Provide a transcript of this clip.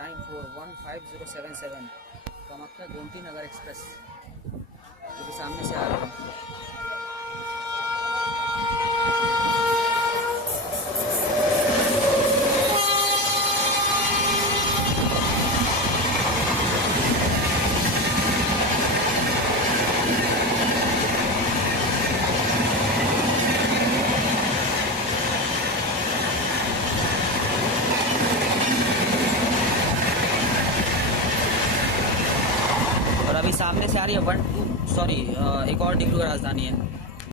Time for 15077 Kamakhya Gomti Nagar express जो कि सामने से आ रहा है। और अभी सामने से आ रही है एक और डिब्रूगढ़ राजधानी है।